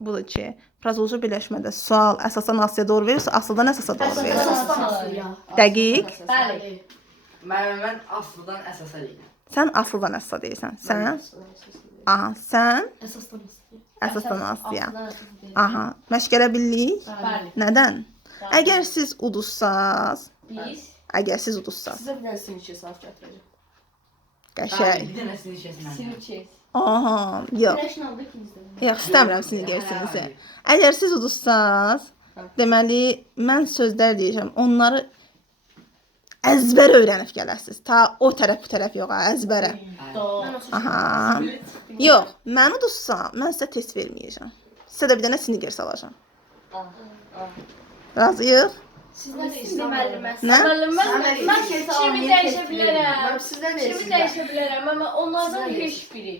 Budur ki, frazoloji birləşmədə sual əsasən Aslıya doğru verirsə, Aslıdan əsasa doğru verir. Əsasdan Aslıya. Dəqiq. Bəli. Mən Aslıdan əsasa deyirəm. Sən Aslıdan əsasa deyirsən. Sən? Aha, sən Əsasdan Aslıya. əsasdan Aslıya. Aha, məşq bildik. Bəli. Nədən? Əgər siz uduzsaz, Biz Sizə bir dənə sinir saat gətirəcəm. qəşəng. Bir dənəsini işəsinə. Sinirçiyiz. Aha, yox. Güneşin aldı ikinizdə. Yox, istəmirəm sinirgərsinizi. Əgər siz uduzsaz, deməli, mən sözlər deyirəm, onları əzbər öyrənib gələsiniz. Ta o tərəf, bu tərəf yox, əzbərə. Aha. Yox, mən uduzsam, mən sizə test verməyəcəm. Sizə də bir dənə sinir salacağam. Razıyıq? Sizdə müəlliməsi. Nə? Mən kimi dəyişə bilərəm. Mən sizdən Kimi dəyişə bilərəm, amma onlardan heç biri.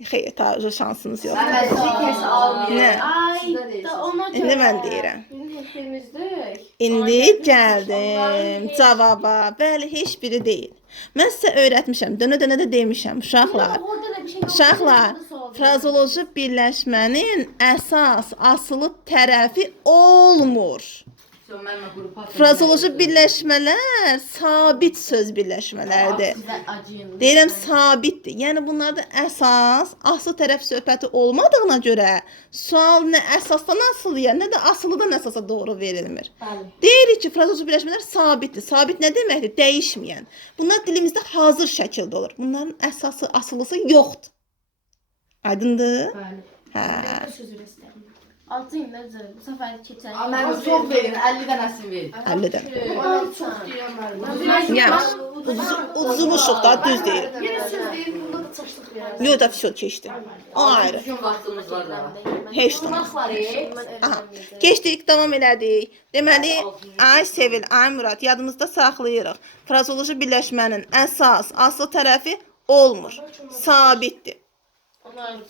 Xeyr, ta şansınız yox. Sən məzəki kəs almayın. Nə? Ay, da ona görə. İndi mən deyirəm. Hepimizdik. İndi gəldim cavaba. Bəli, heç biri deyil. Mən sizə öyrətmişəm, dönə-dönə də demişəm, uşaqlar. Orada da bir şey yox. Uşaqlar, frazoloji birləşmənin əsas, asılı tərəfi olmur. Frazoloji birləşmələr sabit söz birləşmələrdir. Deyirəm sabitdir. Yəni bunlarda əsas, asıl tərəf söhbəti olmadığına görə sual nə əsasdan asılıya, nə də asılıdan əsasa doğru verilmir. Deyirik ki, frazoloji birləşmələr sabitdir. Sabit nə deməkdir? Dəyişməyən. Bunlar dilimizdə hazır şəkildə olur. Bunların əsası, asılısı yoxdur. Aydındır? Bəli. Hə. Söz verəsizlər. 6 ildir bu səfər keçən. Mən çox verin, 50 dənəsini verin. 50 dənə. Mən çox deyirəm müəllim. Yəni, uzunmuşuq da, düz deyir. Yenə söz deyim, bunda da çaşlıq verərəm. Yox da fişo keçdi. O ayrı. Bütün vaxtımız var da. Heç də. Aha. Keçdik, davam elədik. Deməli, ay Sevil, ay Murad, yadımızda saxlayırıq. Frazoloji birləşmənin əsas, aslı tərəfi olmur. Sabitdir.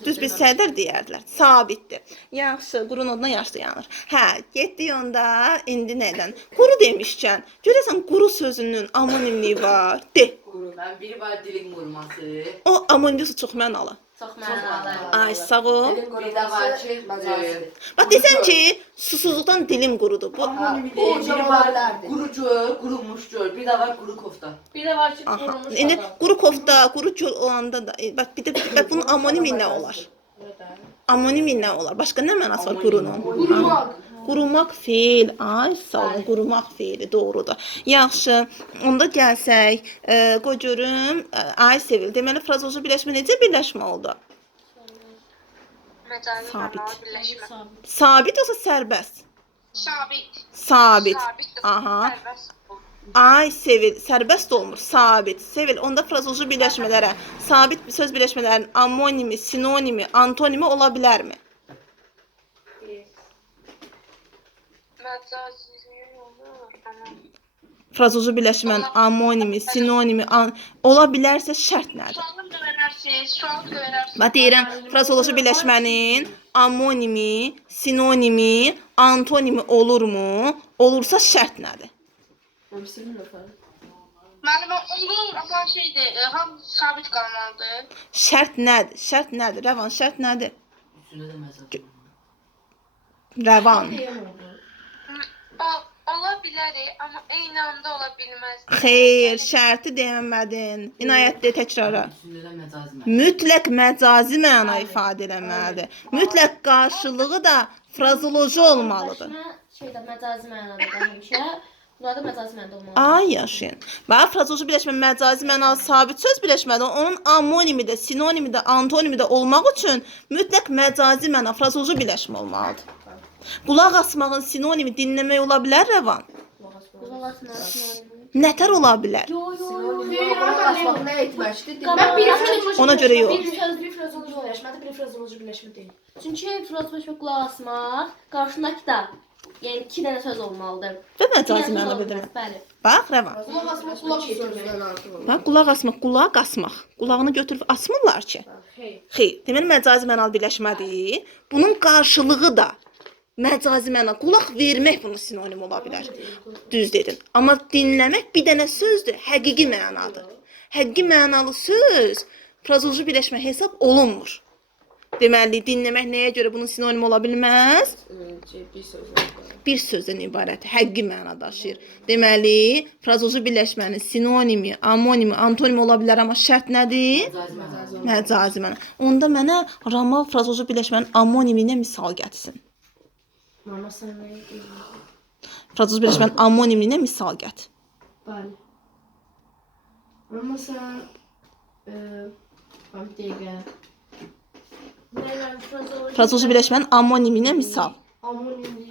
Düz bir sədr deyərdilər. Sabitdir. Yaxşı, qurun oduna yaşlı yanır. Hə, getdik onda, indi nədən? Quru demişkən, görəsən quru sözünün amonimliyi var. De. Quru, mən biri var dilin quruması. O amonimlisi çox mənalı. Çox mənalı. Ay, sağ ol. Bir də var ki, Bax, desəm ki, susuzluqdan dilim qurudu. Bu, biri var quru göl, qurumuş göl. Bir də var quru kofta. Bir də var ki, aha. qurumuş İndi adam. quru kofta, quru göl olanda da, bax, bir də bax, bunun amonimi nə olar? Amonimi nə olar? Başqa nə mənası var qurunun? Qurumaq. Qurumaq feil. Ay, sağ olun, qurumaq feili doğrudur. Yaxşı, onda gəlsək, qoy görüm. Ay Sevil, deməli frazoloji birləşmə necə birləşmə oldu? Məcazi Sabit. mənalı birləşmə. Sabit yoxsa sərbəst? Sabit. Sabit. Sabit. Aha. Sərbəst. Ay Sevil, sərbəst olmur, sabit. Sevil, onda frazoloji birləşmələrə, sabit söz birləşmələrin amonimi, sinonimi, antonimi ola bilərmi? Məcazi olur. Amma Frazoloji birləşmənin amonimi, sinonimi ola bilərsə şərt nədir? sualı öyrənərsiniz, sualı öyrənərsiniz. Bax deyirəm, frazoloji birləşmənin amonimi, sinonimi, antonimi olurmu? Olursa şərt nədir? Mən bilmirəm efendim. Müəllimə olur, amma şeydir, hamısı sabit qalmalıdır. Şərt nədir? Şərt nədir? Rəvan, şərt nədir? Üstündə də məzəki. Rəvan. Ola bilərik, amma eyni anda ola bilməz. Xeyr, şərti deyəmədin. İnayətli təkrara. Üstündə də məcazi məna. Mütləq məcazi məna ifadə eləməlidir. Mütləq qarşılığı da frazoloji olmalıdır. Şeydə məcazi mənada həmişə. Bunlarda məcazi mənada olmalı. Ay yaşayın. Bax, frazoloji birləşmə məcazi mənalı sabit söz birləşmədir. Onun amonimi də, sinonimi də, antonimi də olmaq üçün mütləq məcazi məna, frazoloji birləşmə olmalıdır. Qulaq asmağın sinonimi dinləmək ola bilər, Rəvan? Qulaq asmaq. Nətər ola bilər? Qulaq asmaq nə etməkdir? Mən bir Ona görə yox. Bir sözlü frazoloji birləşmədir, bir frazoloji birləşmə deyil. Çünki frazoloji qulaq asmaq qarşındakı da, yəni 2 dənə söz olmalıdır. Və məcazi məna bildirmə. Bəli. Bax, Rəvan. Qulaq asmaq qulaq sözündən artıq olur. Bax, qulaq asmaq, qulaq asmaq. Qulağını götürüb asmırlar ki. Xeyr, deməli məcazi mənalı birləşmədir. Bunun qarşılığı da məcazi məna, qulaq vermək bunun sinonim ola bilər. Düz dedin. Amma dinləmək bir dənə sözdür, həqiqi mənadır. Həqiqi mənalı söz frazoloji birləşmə hesab olunmur. Deməli, dinləmək nəyə görə bunun sinonim ola bilməz? Bir sözü. Bir sözdən ibarət, həqqi məna daşıyır. Deməli, frazoji birləşmənin sinonimi, amonimi, antonimi ola bilər, amma şərt nədir? Məcazi məna. Onda mənə Ramal frazoji birləşmənin amonimi ilə misal gətirsin. Mama sən nə? Frazoji birləşmənin amonimi ilə misal gətir. Bəli. Mama sən bir dəqiqə. Frazoji birləşmənin amonimi ilə misal. Amonim.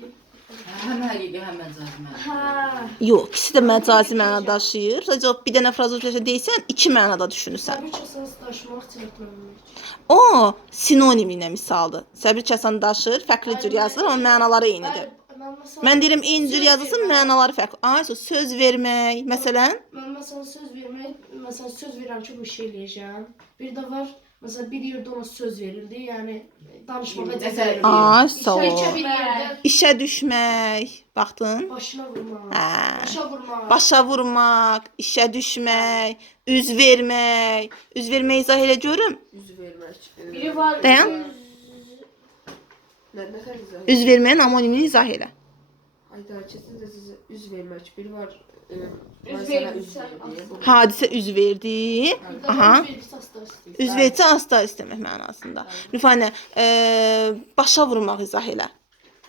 Həm həqiqi, həm məcazi məna. Hə. Yox, ikisi də məcazi məna daşıyır. Sadəcə bir dənə frazoji birləşmə deyirsən, iki mənada düşünürsən. Səbir kəsəniz daşımaq çəkməmək. O sinonim ilə misaldır. Səbir kəsən daşır, fərqli cür yazılır, amma mənaları eynidir. Mən deyirəm eyni cür yazılsın, mənaları fərqli. Ayso söz vermək, məsələn, Mən məsələn söz vermək, məsələn söz verirəm ki, bu işi eləyəcəm. Bir də var, məsələn bir yerdə ona söz verildi, yəni danışmağa icazə verildi. ayso. İşə bir yerdə İşə düşmək, baxdın? başına vurmaq, Hə. başa vurmaq. Başa vurmaq, işə düşmək, üz vermək. Üz vermək izah elə görüm. Üz vermək. Biri var. Dayan. Nə xərizə? Üz verməyin amonimini izah elə. Ayda keçin də siz üz vermək. Biri var. Üz verirsən. Hadisə üz verdi. Aha. Üz Üz versə asla istəmək mənasında. Rüfanə, başa vurmaq izah elə.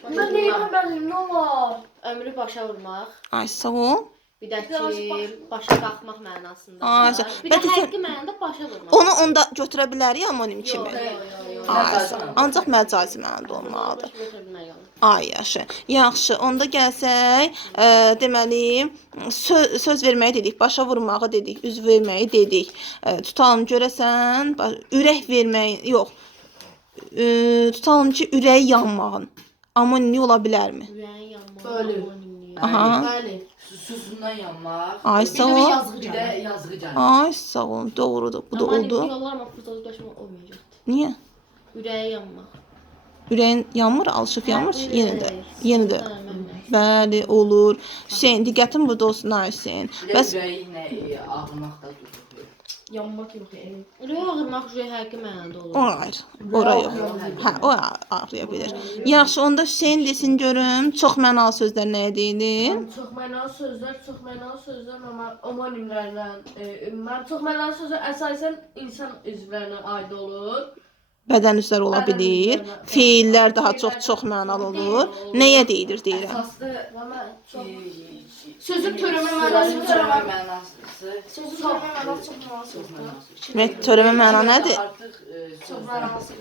Mən deyirəm mənim nə var? Ömrü başa vurmaq. Ay sağ ol. Bir də ki, başa qalxmaq mənasında. Aa, var. Bir də bəlkə sən- həqiqi mənada başa vurmaq. Onu onda götürə bilərik amonim kimi. Ay, sağ ol. Ancaq məcazi mənada olmalıdır. Başa götürə bilmək olur. Ay yaxşı. Yaxşı. Onda gəlsək, deməli söz verməyi dedik, başa vurmağı dedik, üz verməyi dedik. Tutalım görəsən, ürək verməyi, yox. Tutalım ki, ürəyi yanmağın amonimi ola bilərmi? Ürəyin yanmaq. Bəli. Aha. Bəli. Susuzundan yanmaq. Ay sağ ol. Bir də yazğı gəlir. Ay sağ ol. Doğrudur. Bu da oldu. Yollar amma fırtazlaşma olmayacaqdı. Niyə? Ürəyi yanmaq. Ürəyin yanmır, alışıb yanmır. Yenə də. Bəli, olur. Hüseyn, diqqətin burada olsun, ay Hüseyn. Bir də Bəs ürəyinlə ağlamaq da durur. Yanmaq yox, yəni. Ürəyi ağırmaq ürəyi həqiqi mənada olur. hayır, ora yox. Hə, o ağrıya bilər. Yaxşı, onda Hüseyn desin görüm, çox mənalı sözlər nəyə deyilir? Çox mənalı sözlər, amma omonimlərlə, mən çox mənalı sözlər əsasən insan üzvlərinə aid olur. Bədən üzvləri ola bilir. Feillər daha çox mənalı olur. Nəyə deyilir deyirəm? Əsaslı Sözün törəmə mənası, sözün törəmə mənası. sözün törəmə mənası çox mənası. Demək, törəmə məna nədir? Artıq Çox sözlər. mənası.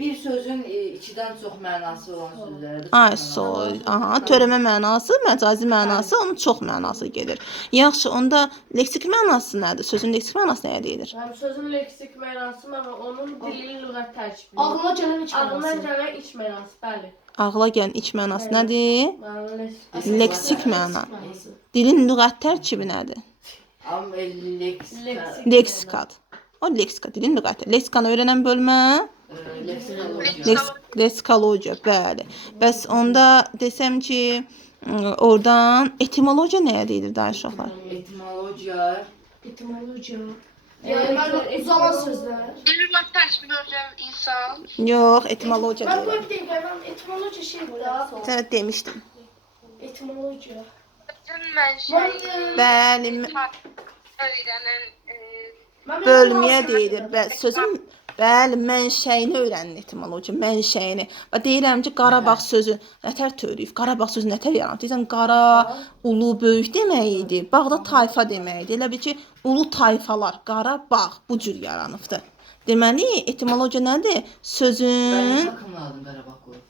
Bir sözün ikidən çox mənası olan sözlərə də Ay, sol. Aha, törəmə mənası, məcazi mənası, onun çox mənası gedir. Yaxşı, onda leksik mənası nədir? Sözün leksik mənası nəyə deyilir? Həm sözün leksik mənası, amma onun dilin lüğət tərkibi. Ağlıma gələn iç Ağlına mənası. gələn iç mənası, bəli. Ağla gələn iç mənası nədir? Mənim Leksik məna. Dilin lüğət tərkibi nədir? Amma Leksikad. O leksikad, dilin lüğəti. Leksikanı öyrənən bölmə? Leksikologiya, bəli. Bəs onda desəm ki, oradan etimologiya nəyə deyilir daha uşaqlar? Etimologiya. Etimologiya. Yəni mən uzanan sözlər. Bir bak təşkil görəcəm insan. Yox, etimologiya Mən bu deyirəm. bir dəqiqə, mən etimologiya şeydir da. Sən demişdin. Etimologiya. Bütün mənşəyi Bəli, öyrənən bölməyə deyilir. Sözün bəli, mənşəyini öyrənin etimologiya, mənşəyini. Və deyirəm ki, Qarabağ sözü nətər törüyüb? Qarabağ sözü nətər yaranıb? Deyirsən qara, ulu, böyük demək idi. Bağda tayfa demək idi. Elə bil ki, ulu tayfalar, Qarabağ bu cür yaranıbdı. Deməli, etimologiya nədir? Sözün Takımladın Qarabağ qoyublar.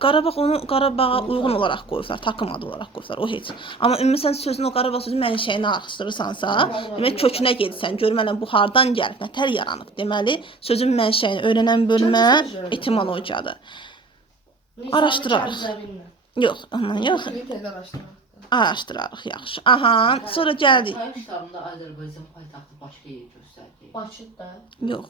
Qarabağ onu Qarabağa uyğun olaraq qoyublar, takım adı olaraq qoyublar, o heç. Amma ümumi sən sözün o Qarabağ sözü mənşəyini araşdırırsansa, demək kökünə gedirsən, görmələn bu hardan gəlib, nətər yaranıb. Deməli, sözün mənşəyini öyrənən bölmə etimologiyadır. Araşdırarıq. Yox, ondan yox. Bir dəqiqə araşdıraq. Araşdırarıq, yaxşı. Aha, sonra gəldik. Sayın kitabında Azərbaycan paytaxtı başqa yer göstərir. Bakıda. Yox.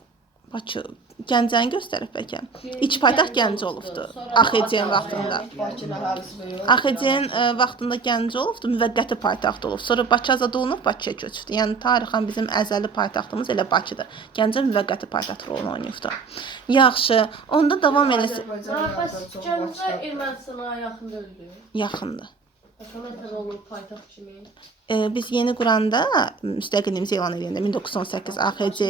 Bakı Gəncəni göstərib bəlkə. İç paytaxt Gəncə olubdu. AXC-nin vaxtında. Bakının əhalisi böyük. AXC-nin vaxtında Gəncə olubdu, müvəqqəti paytaxt olub. Sonra Bakı azad olunub, Bakıya köçübdü. Yəni tarixən bizim əzəli paytaxtımız elə Bakıdır. Gəncə müvəqqəti paytaxt rolunu oynayıbdı. Yaxşı, onda davam eləsə Bəs Gəncə Ermənistana yaxın deyildi. yaxındır. Əsas olur paytaxt kimi. Biz yeni quranda müstəqilliyimizi elan edəndə 1918 AXC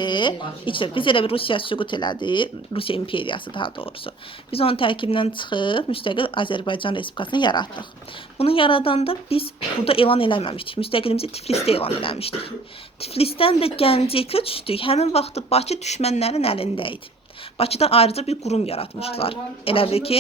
biz elə bir Rusiya süqut elədi, Rusiya imperiyası daha doğrusu. Biz onun tərkibindən çıxıb müstəqil Azərbaycan Respublikasını yaratdıq. Bunu yaradanda biz burada elan eləməmişdik. Müstəqilliyimizi Tiflisdə elan eləmişdik. Tiflisdən də Gəncəyə köçdük. Həmin vaxtı Bakı düşmənlərin əlində idi. Bakıda ayrıca bir qurum yaratmışdılar. Elə bil ki,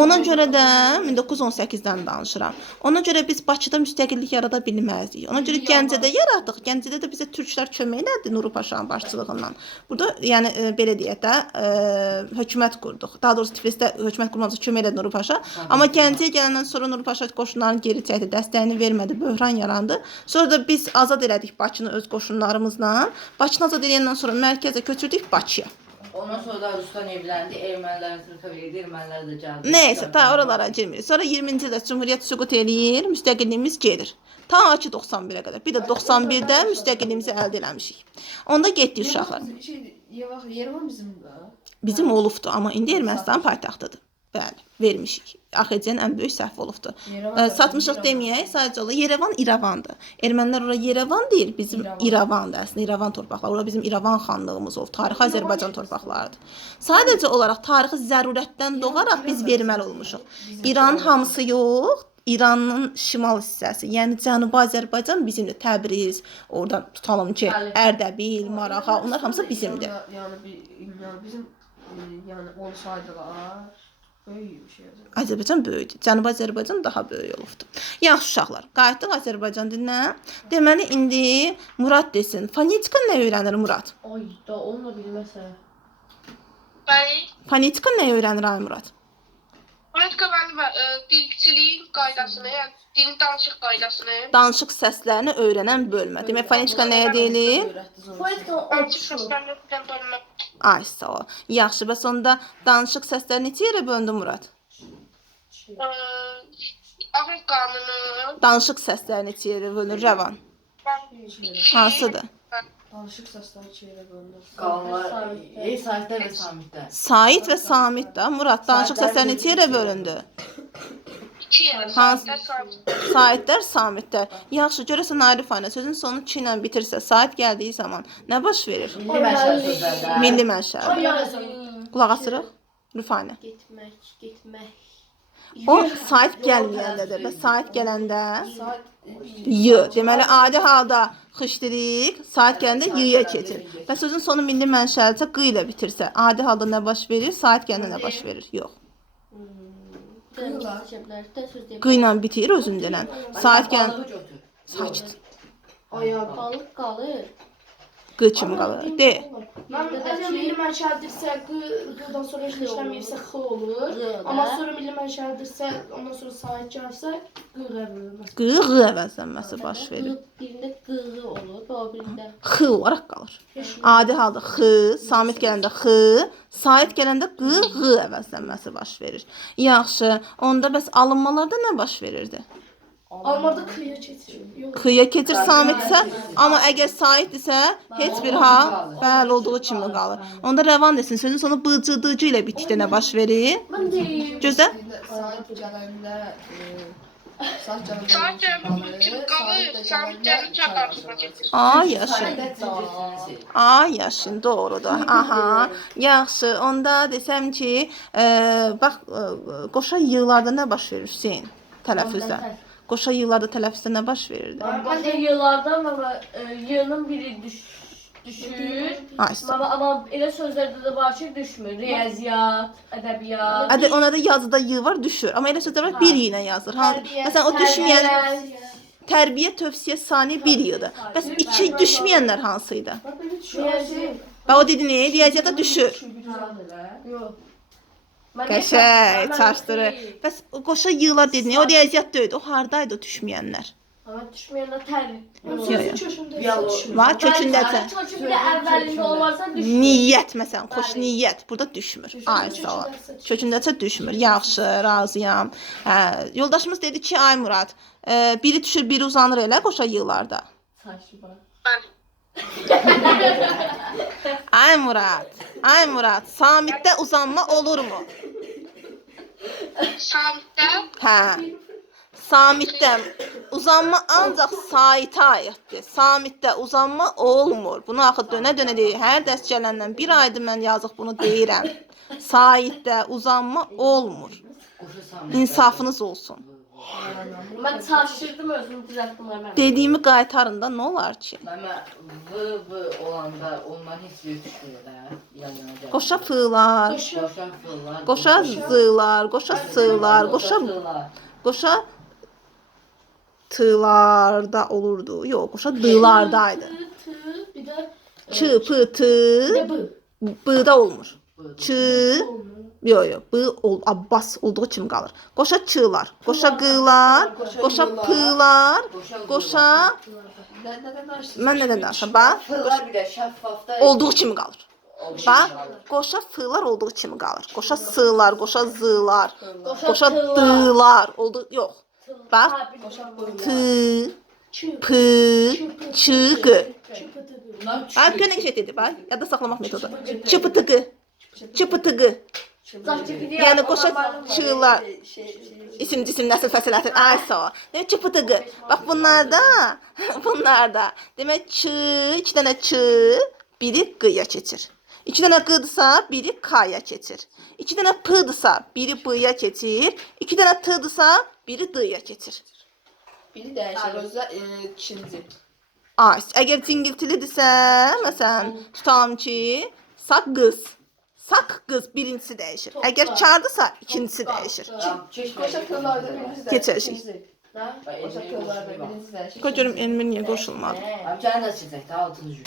ona görə də 1918-dən danışıram. Ona görə biz Bakıda müstəqillik yarada bilməzdik. Ona görə Gəncədə yaratdıq. Gəncədə də bizə türklər kömək elədi Nuru Paşanın başçılığından. Burada yəni belə deyək də hökumət qurduq. Daha doğrusu Tiflisdə hökumət qurmamıza kömək elədi Nuru Paşa. Amma Gəncəyə gələndən sonra Nuru Paşa qoşunlarını geri çəkdi, dəstəyini vermədi, böhran yarandı. Sonra da biz azad elədik Bakını öz qoşunlarımızla. Bakını azad edəndən sonra mərkəzə köçürdük Bakıya. Ondan sonra da Ruslan evləndi, ermənilərin sınıfa verdi, ermənilər də gəldi. Nəysə, ta oralara girmirik. Sonra 20-ci ildə Cümhuriyyət süqut eləyir, müstəqilliyimiz gedir. Ta ki 91-ə qədər. Bir də 91-də müstəqilliyimizi əldə eləmişik. Onda getdik uşaqlar. Yerevan bizim də. Bizim olubdu, amma indi Ermənistanın paytaxtıdır. Bəli, vermişik. AXC-nin ən böyük səhvi olubdu. Satmışıq deməyək, sadəcə olaraq Yerevan İrəvandır. Ermənilər ora Yerevan deyir, bizim İrəvandır. Əslində İrəvan torpaqları. Ora bizim İrəvan xanlığımız olub, tarixi Azərbaycan torpaqlarıdır. Sadəcə olaraq tarixi zərurətdən doğaraq biz verməli olmuşuq. İranın hamısı yox, İranın şimal hissəsi, yəni Cənubi Azərbaycan bizimdir. Təbriz, oradan tutalım ki, Ərdəbil, Marağa, onlar hamısı bizimdir. Yəni bizim yəni olsaydılar böyük bir şey olacaq. Azərbaycan böyükdür. Cənubi Azərbaycan daha böyük olubdu. Yaxşı uşaqlar, qayıtdıq Azərbaycan dilinə. Deməli indi Murad desin. Fonetika nə öyrənir Murad? Ay da onu da bilməsə. Bəli. Fonetika nə öyrənir ay Murad? Fonetika mənim dilçiliyin qaydasını, yəni dilin danışıq qaydasını. Danışıq səslərini öyrənən bölmə. Demək fonetika nəyə deyilir? Fonetika Danışıq səslərini öyrənən bölmə. Ay sağ ol. Yaxşı, bəs onda danışıq səsləri neçə yerə bölündü Murad? Ağır qanunu. Danışıq səsləri neçə yerə bölünür Rəvan? Hansıdır? Danışıq səsləri çeyrə bölünür. Qalanlar Sahitdə və Samitdə. Sait və Samit də. Murad, danışıq səsləri neçə yerə bölündü? 2 yerə. Hansı? Saitlər, Samitlər. Yaxşı, görəsən Arif anə sözün sonu 2 ilə bitirsə, Sait gəldiyi zaman nə baş verir? Milli mənşəli sözlərdə. Milli mənşəli. Qulaq asırıq. Rüfanə. Getmək. O Sait gəlməyəndədir. Bəs Sait gələndə y. Deməli adi halda xışdirik, Sait gələndə y-yə keçir. Bəs sözün sonu milli mənşəlisə q ilə bitirsə, adi halda nə baş verir? Sait gələndə nə baş verir? Yox. Q ilə bitir özündən. Sait gələn sakit. Balıq qalır. Q kimi qalır. De. Əgər milli mənşəlidirsə, qdan sonra heç işləməyibsə x olur. Amma sonra milli mənşəlidirsə, ondan sonra sahib gəlsə, q qəbul. Q əvəzlənməsi baş verir. Birində qığı olur, o birində X olaraq qalır. Adi halda x, Samit gələndə x, Sait gələndə q əvəzlənməsi baş verir. Yaxşı, onda bəs alınmalarda nə baş verirdi? Almada qıya keçir. Qıya keçir Samitsə, amma əgər Sait isə heç bir hal bəli olduğu kimi qalır. Onda Rəvan desin, sözün sonu bıcıdıcı ilə bitdikdə nə baş verir? Gözlə. Sahib gələndə Saat gəlmə kimi qalır, Samit gəlince qarşısına keçir. Ay yaşın. Ay yaşın, doğrudur. Aha. Yaxşı, onda desəm ki, bax qoşa yığlarda nə baş verir Hüseyn tələffüzdə? Qoşa yığlarda tələffüzdə nə baş verirdi? Qoşa yığlardan ama yığının biri düşür. Amma elə sözlərdə də var ki, düşmür. Riyaziyyat, ədəbiyyat. Ona da yazıda y var, düşür. Amma elə sözlər var, bir y ilə yazılır. Məsələn, o düşməyən tərbiyə, tövsiyə, sani bir y-dır. Bəs iki düşməyənlər hansıydı? Bax, o dedi nə? Riyaziyyata düşür. Yox. Qəşəng, çaşdırır. Bəs qoşa yığlar dedi nə? O riyaziyyat deyildi. O hardaydı o düşməyənlər? Ama düşməyəndə tər. Sözü köşündə Yalo. düşmür. Var kökündəsə. Çünki bir də əvvəlində olmazsa düşmür. Niyyət məsələn, xoş niyyət burada düşmür. Ay Kökündəsə sağ ol. düşmür. Kökündəsə düşmür. Yaxşı, razıyam. Hə, yoldaşımız dedi ki, ay Murad, biri düşür, biri uzanır elə qoşa yığlarda. Saçlı bax. Ay Murad, samitdə uzanma olurmu? Samitdə Hə. Samitdə uzanma ancaq saitə aiddir. Samitdə uzanma olmur. Bunu axı dönə-dönə deyir. Hər dərs gələndən bir aydır mən yazıq bunu deyirəm. Saitdə uzanma olmur. Qoşa Samit. İnsafınız olsun. Mən çaşırdım özümü düzəltdim mən. Dediyimi qaytarın da nə olar ki? Məmə v olanda ondan heç bir düşmür də. Yan-yana gəlir. Qoşa fığlar, Qoşa fırlar. qoşa zılar, qoşa sığlar, qoşa fırlar. qoşa tığlarda olurdu. Yox, qoşa dılardaydı. Bir də Çı, pı, tı, bir də bu. bıda olmur. Çı, Olmur. yox, bı Abbas olduğu kimi qalır. Qoşa çığlar, qoşa qılar, qoşa pılar, qoşa mən nədən danışıram? Bax, Fırlar bir də şəffafda olduğu kimi qalır. Bax, qoşa fılar olduğu kimi qalır. Qoşa sığlar, qoşa zılar, qoşa dılar oldu. Yox. Bax, tı, Çı. pı, çı, qı. Çıpıtığı. Bax, gör nə qəşəng dedi, bax. Yadda saxlamaq metodu. Çıpıtıqı, çıpıtıqı. Yəni qoşa çığlar, isim, cisim, nəsil, fəsilətir. Ay sağ ol. Demək çıpıtıqı. Bax bunlarda. Demək çı, iki dənə çı, biri qıya keçir. İki dənə qıdırsa, biri kaya keçir. İki dənə pıdırsa, biri bıya keçir. İki dənə tıdırsa, biri dıya keçir. Biri dəyişir, özü ikinci. Ay, əgər cingiltilidirsə, məsələn, tutalım ki, saq qız. Saq qız birincisi dəyişir. Əgər kardırsa, ikincisi dəyişir. Qoşa kıllarda birincisi dəyişir. Keçəcək. Qoşa kıllarda birincisi dəyişir. Qoy görüm Elmir niyə qoşulmadı. Abi gəlin də çizək də 6-cı.